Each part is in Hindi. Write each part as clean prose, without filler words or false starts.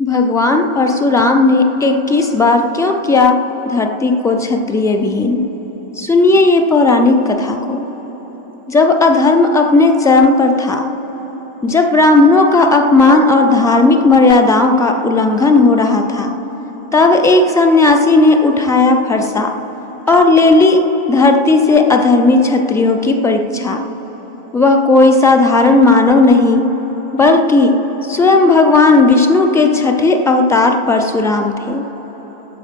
भगवान परशुराम ने 21 बार क्यों किया धरती को क्षत्रिय विहीन। सुनिए ये पौराणिक कथा को। जब अधर्म अपने चरम पर था, जब ब्राह्मणों का अपमान और धार्मिक मर्यादाओं का उल्लंघन हो रहा था, तब एक सन्यासी ने उठाया फरसा और ले ली धरती से अधर्मी क्षत्रियों की परीक्षा। वह कोई साधारण मानव नहीं, बल्कि स्वयं भगवान विष्णु के छठे अवतार परशुराम थे।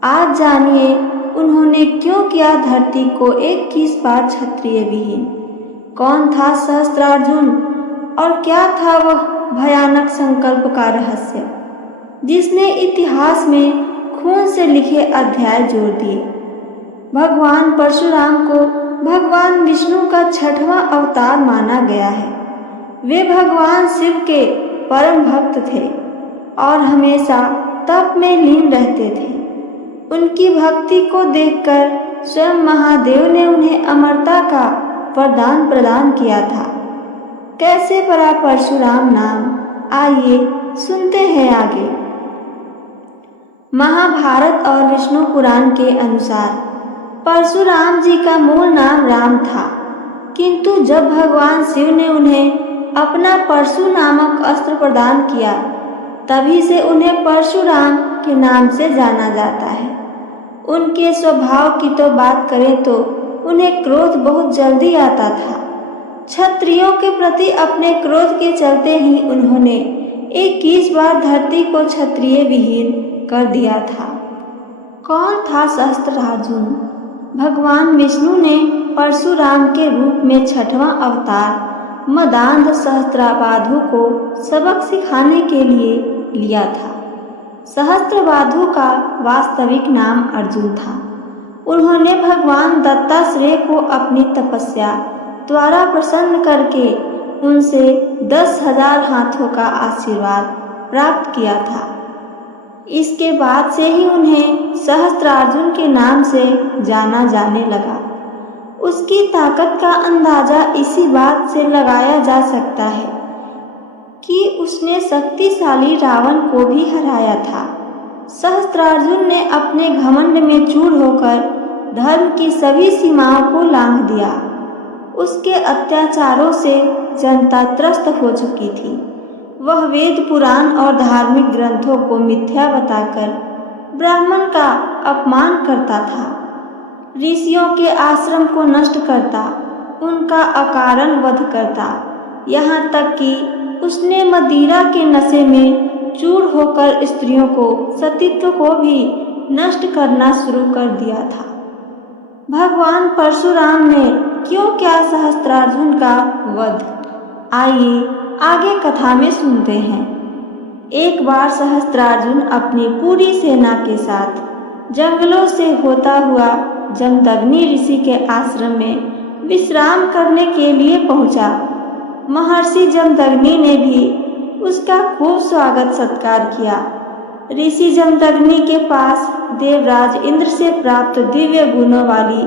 आज जानिए उन्होंने क्यों किया धरती को 21 बार क्षत्रिय विहीन। कौन था सहस्त्रार्जुन और क्या था वह भयानक संकल्प का रहस्य, जिसने इतिहास में खून से लिखे अध्याय जोड़ दिए। भगवान परशुराम को भगवान विष्णु का छठवां अवतार माना गया है। वे भगवान शिव के परम भक्त थे और हमेशा तप में लीन रहते थे। उनकी भक्ति को देखकर स्वयं महादेव ने उन्हें अमरता का वरदान प्रदान किया था। कैसे पड़ा परशुराम नाम, आइए सुनते हैं आगे। महाभारत और विष्णु पुराण के अनुसार परशुराम जी का मूल नाम राम था, किंतु जब भगवान शिव ने उन्हें अपना परशु नामक अस्त्र प्रदान किया, तभी से उन्हें परशुराम के नाम से जाना जाता है। उनके स्वभाव की तो बात करें तो उन्हें क्रोध बहुत जल्दी आता था। क्षत्रियों के प्रति अपने क्रोध के चलते ही उन्होंने 21 बार धरती को क्षत्रिय विहीन कर दिया था। कौन था सहस्त्रार्जुन? भगवान विष्णु ने परशुराम के रूप में छठवां अवतार मदांध सहस्त्रबाधु को सबक सिखाने के लिए लिया था। सहस्त्रबाधु का वास्तविक नाम अर्जुन था। उन्होंने भगवान दत्तात्रेय को अपनी तपस्या द्वारा प्रसन्न करके उनसे 10,000 हाथों का आशीर्वाद प्राप्त किया था। इसके बाद से ही उन्हें सहस्त्रार्जुन के नाम से जाना जाने लगा। उसकी ताकत का अंदाजा इसी बात से लगाया जा सकता है कि उसने शक्तिशाली रावण को भी हराया था। सहस्त्रार्जुन ने अपने घमंड में चूर होकर धर्म की सभी सीमाओं को लांघ दिया। उसके अत्याचारों से जनता त्रस्त हो चुकी थी। वह वेद पुराण और धार्मिक ग्रंथों को मिथ्या बताकर ब्राह्मण का अपमान करता था, ऋषियों के आश्रम को नष्ट करता, उनका अकारण वध करता, यहाँ तक कि उसने मदिरा के नशे में चूर होकर स्त्रियों को सतीत्व को भी नष्ट करना शुरू कर दिया था। भगवान परशुराम ने क्यों किया सहस्त्रार्जुन का वध? आइए आगे कथा में सुनते हैं। एक बार सहस्त्रार्जुन अपनी पूरी सेना के साथ जंगलों से होता हुआ जमदग्नि ऋषि के आश्रम में विश्राम करने के लिए पहुंचा। महर्षि जमदग्नि ने भी उसका खूब स्वागत सत्कार किया। ऋषि जमदग्नि के पास देवराज इंद्र से प्राप्त दिव्य गुणों वाली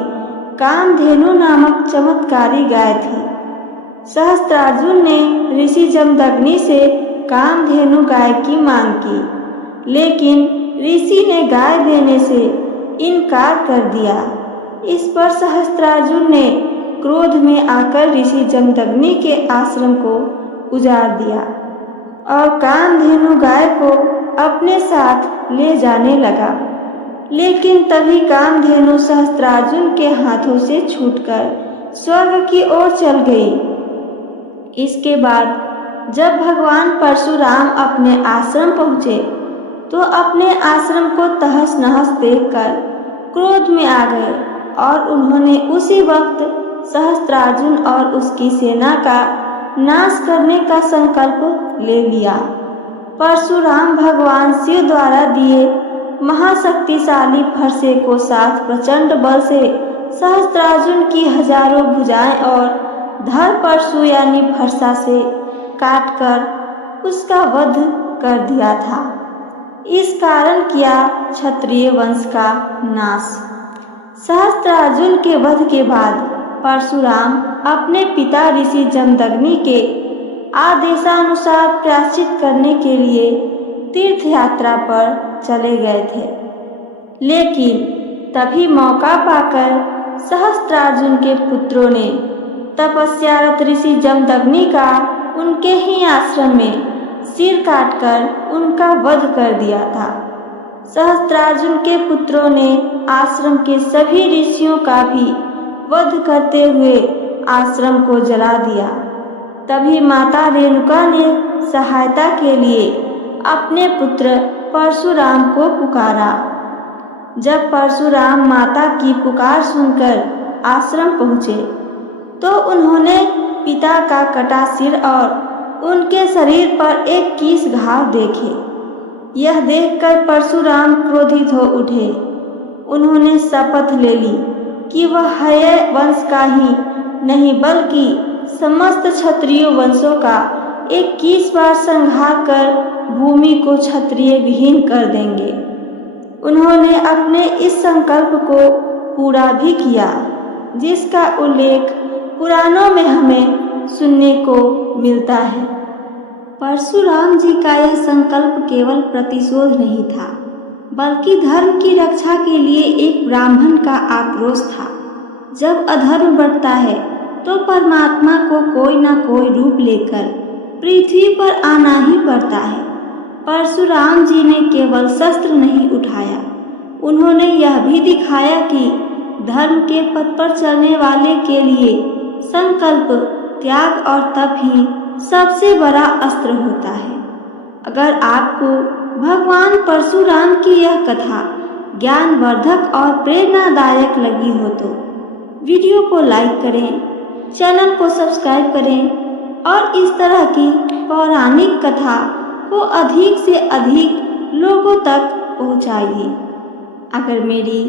कामधेनु नामक चमत्कारी गाय थी। सहस्त्रार्जुन ने ऋषि जमदग्नि से कामधेनु गाय की मांग की, लेकिन ऋषि ने गाय देने से इनकार कर दिया। इस पर सहस्त्रार्जुन ने क्रोध में आकर ऋषि जमदग्नि के आश्रम को उजाड़ दिया और कामधेनु गाय को अपने साथ ले जाने लगा। लेकिन तभी कामधेनु सहस्त्रार्जुन के हाथों से छूटकर स्वर्ग की ओर चल गई। इसके बाद जब भगवान परशुराम अपने आश्रम पहुँचे तो अपने आश्रम को तहस नहस देखकर क्रोध में आ गए और उन्होंने उसी वक्त सहस्त्रार्जुन और उसकी सेना का नाश करने का संकल्प ले लिया। परशुराम भगवान शिव द्वारा दिए महाशक्तिशाली फरसे को साथ प्रचंड बल से सहस्त्रार्जुन की हजारों भुजाएं और धड़ परशु यानी फरसा से काटकर उसका वध कर दिया था। इस कारण किया क्षत्रिय वंश का नाश। सहस्त्रार्जुन के वध के बाद परशुराम अपने पिता ऋषि जमदग्नि के आदेशानुसार प्रायश्चित करने के लिए तीर्थ यात्रा पर चले गए थे। लेकिन तभी मौका पाकर सहस्त्रार्जुन के पुत्रों ने तपस्यारत ऋषि जमदग्नि का उनके ही आश्रम में सिर काटकर उनका वध कर दिया था। सहस्त्रार्जुन के पुत्रों ने आश्रम के सभी ऋषियों का भी वध करते हुए आश्रम को जला दिया। तभी माता रेणुका ने सहायता के लिए अपने पुत्र परशुराम को पुकारा। जब परशुराम माता की पुकार सुनकर आश्रम पहुँचे तो उन्होंने पिता का कटा सिर और उनके शरीर पर 21 घाव देखे। यह देखकर परशुराम क्रोधित हो उठे। उन्होंने शपथ ले ली कि वह हय वंश का ही नहीं बल्कि समस्त क्षत्रिय वंशों का 21 बार संहार कर भूमि को क्षत्रिय विहीन कर देंगे। उन्होंने अपने इस संकल्प को पूरा भी किया, जिसका उल्लेख पुराणों में हमें सुनने को मिलता है। परशुराम जी का यह संकल्प केवल प्रतिशोध नहीं था, बल्कि धर्म की रक्षा के लिए एक ब्राह्मण का आक्रोश था। जब अधर्म बढ़ता है तो परमात्मा को कोई ना कोई रूप लेकर पृथ्वी पर आना ही पड़ता है। परशुराम जी ने केवल शस्त्र नहीं उठाया, उन्होंने यह भी दिखाया कि धर्म के पथ पर चलने वाले के लिए संकल्प, त्याग और तप ही सबसे बड़ा अस्त्र होता है। अगर आपको भगवान परशुराम की यह कथा ज्ञानवर्धक और प्रेरणादायक लगी हो तो वीडियो को लाइक करें, चैनल को सब्सक्राइब करें और इस तरह की पौराणिक कथा को अधिक से अधिक लोगों तक पहुंचाइए। अगर मेरी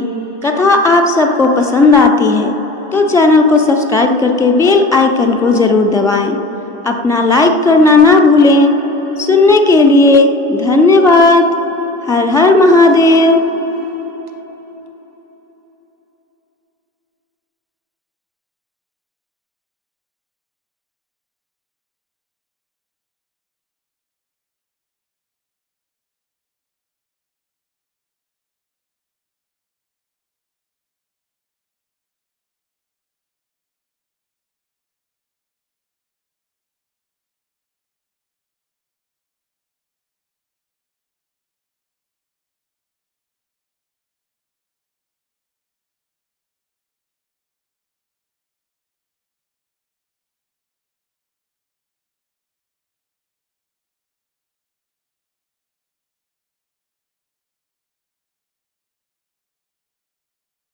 कथा आप सबको पसंद आती है तो चैनल को सब्सक्राइब करके बेल आइकन को जरूर दबाएं। अपना लाइक करना ना भूलें। सुनने के लिए धन्यवाद। हर हर महादेव।